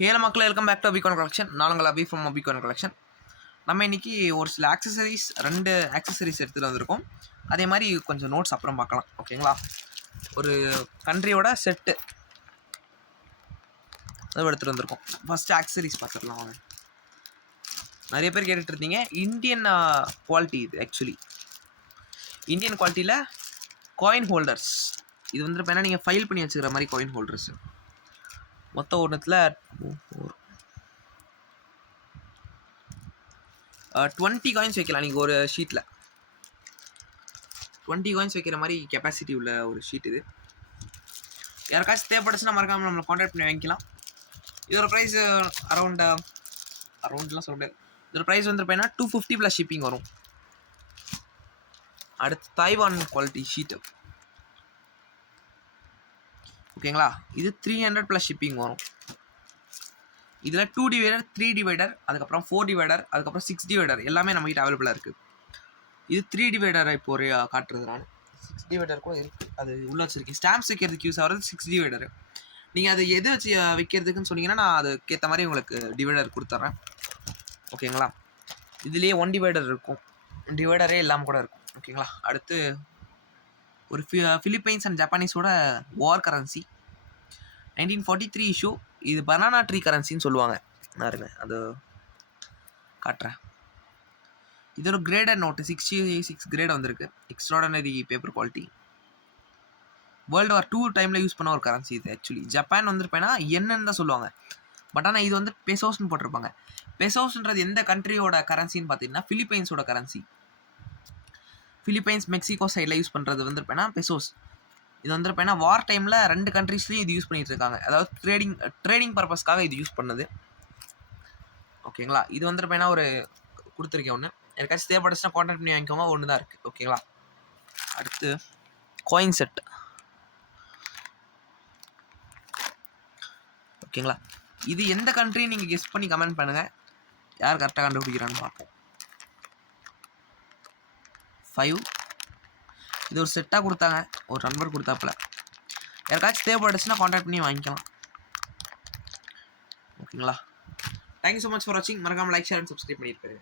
ஹேல மக்கள் welcome back to பிகான் collection. நானுங்கள் அபி ஃப்ரம் பிகான் கலெக்ஷன். நம்ம இன்றைக்கி ஒரு சில ஆக்சசரிஸ் 2 ஆக்சசரிஸ் எடுத்துகிட்டு வந்திருக்கோம். அதே மாதிரி கொஞ்சம் நோட்ஸ் அப்புறம் பார்க்கலாம், ஓகேங்களா? ஒரு கண்ட்ரியோட செட்டு அது எடுத்துகிட்டு வந்திருக்கோம். ஃபஸ்ட்டு ஆக்சசரிஸ் பார்த்துடலாம் வாங்க. நிறைய பேர் கேட்டுட்டு இருந்தீங்க. இந்தியன் குவாலிட்டி இது. ஆக்சுவலி இந்தியன் குவாலிட்டியில் காயின் ஹோல்டர்ஸ் இது வந்து இப்போ நீங்கள் ஃபைல் பண்ணி வச்சுக்கிற மாதிரி காயின் ஹோல்டர்ஸ். மொத்தம் ஒன்றுத்தில் 20 காயின்ஸ் வைக்கலாம் நீங்கள் ஒரு ஷீட்டில். 20 காயின்ஸ் வைக்கிற மாதிரி கெப்பாசிட்டி உள்ள ஒரு ஷீட் இது. யாருக்காச்சும் தேவைப்படுச்சுன்னா மறக்காமல் நம்மளை கான்டாக்ட் பண்ணி வாங்கிக்கலாம். இதோட ப்ரைஸ் அரௌண்ட்லாம் சொல்ல முடியாது. இதோட ப்ரைஸ் வந்து பார்த்தீங்கன்னா 250 ப்ளஸ் ஷிப்பிங் வரும். அடுத்து தாய்வான் குவாலிட்டி ஷீட்டு, ஓகேங்களா? இது 300 ப்ளஸ் ஷிப்பிங் வரும். இதில் 2 டிவைடர், 3 டிவைடர், அதுக்கப்புறம் 4 டிவைடர், அதுக்கப்புறம் 6 டிவைடர் எல்லாமே நம்மகிட்ட அவைலபிளாக இருக்குது. இது 3 டிவைடரை இப்போ ஒரு காட்டுறது. நான் 6 டிவைடர் கூட இருக்குது, அது உள்ளே வச்சுருக்கேன். ஸ்டாம்ப்ஸ் வைக்கிறதுக்கு யூஸ் ஆகிறது 6 டிவைடரு. நீங்கள் அது எது வச்சு வைக்கிறதுக்குன்னு சொன்னீங்கன்னா நான் அதுக்கேற்ற மாதிரி உங்களுக்கு டிவைடர் கொடுத்துட்றேன், ஓகேங்களா? இதுலேயே 1 டிவைடர் இருக்கும், டிவைடரே இல்லாமல் கூட இருக்கும், ஓகேங்களா? அடுத்து ஒரு ஃபிலிப்பைன்ஸ் அண்ட் ஜப்பானீஸோட வார் கரன்சி 1943 இஷ்யூ. இது பனானா ட்ரீ கரன்சின்னு சொல்லுவாங்க. பாருங்க, அது காட்டுறேன். இது ஒரு கிரேடட் நோட்டு, 66 கிரேட் வந்திருக்கு. Extraordinary paper quality. World war 2 டைமில் யூஸ் பண்ண ஒரு கரன்சி இது. ஆக்சுவலி ஜப்பான் வந்துருப்பேன்னா என்னன்னு தான் சொல்லுவாங்க, பட் ஆனால் இது வந்து பெசோஸ்ன்னு போட்டிருப்பாங்க. பெசோஸ்ன்றது எந்த கண்ட்ரியோட கரன்சின்னு பார்த்தீங்கன்னா ஃபிலிப்பைன்ஸோட கரன்சி. ஃபிலிப்பைன்ஸ் மெக்சிகோ சைடில் யூஸ் பண்ணுறது வந்துருப்பேன்னா பெசோஸ். இது வந்துருப்பேன்னா வார் டைமில் 2 கண்ட்ரீஸ்லேயும் இது யூஸ் பண்ணிகிட்டு இருக்காங்க. அதாவது ட்ரேடிங் பர்பஸ்க்காக இது யூஸ் பண்ணது, ஓகேங்களா? இது வந்துருப்பேன்னா ஒரு கொடுத்துருக்கேன் ஒன்று. எனக்காச்சும் தேவைப்படுச்சுன்னா கான்டாக்ட் பண்ணி வாங்கிக்கோங்க. ஒன்று தான் இருக்குது, ஓகேங்களா? அடுத்து காயின் செட், ஓகேங்களா? இது எந்த கண்ட்ரி நீங்கள் கெஸ் பண்ணி கமெண்ட் பண்ணுங்கள். யார் கரெக்டாக கண்டுபிடிக்கிறான்னு பார்ப்போம். 5 இது ஒரு செட்டாக கொடுத்தாங்க, ஒரு நண்பர் கொடுத்தாப்புல. யாருக்காச்சும் தேவைப்படுச்சுன்னா கான்டாக்ட் பண்ணி வாங்கிக்கலாம், ஓகேங்களா? தேங்க்யூ ஸோ மச் ஃபார் வாட்சிங். மறக்காமல் லைக், ஷேர் அண்ட் சப்ஸ்கிரைப் பண்ணியிருப்பாரு.